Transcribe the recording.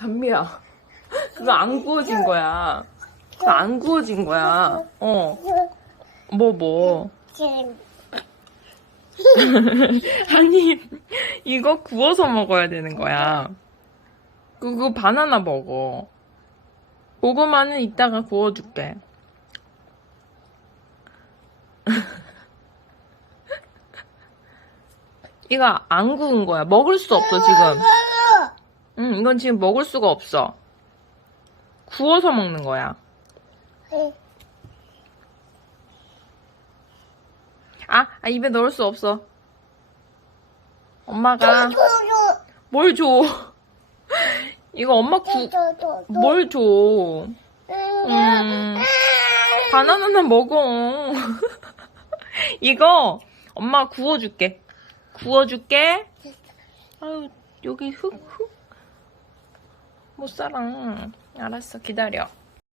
담비야. 그거 안 구워진 거야. 그거 안 구워진 거야. 어. 뭐, 뭐. 아니, 이거 구워서 먹어야 되는 거야. 그거 바나나 먹어. 고구마는 이따가 구워줄게. 이거 안 구운 거야. 먹을 수 없어, 지금. 응, 이건 지금 먹을 수가 없어. 구워서 먹는 거야. 아, 아, 입에 넣을 수 없어. 엄마가 뭘 줘? 이거 엄마 구, 뭘 줘? 음, 바나나는 먹어. 이거 엄마 구워줄게. 구워줄게. 아유, 여기 흙, 흙. 못 살아. 알았어, 기다려.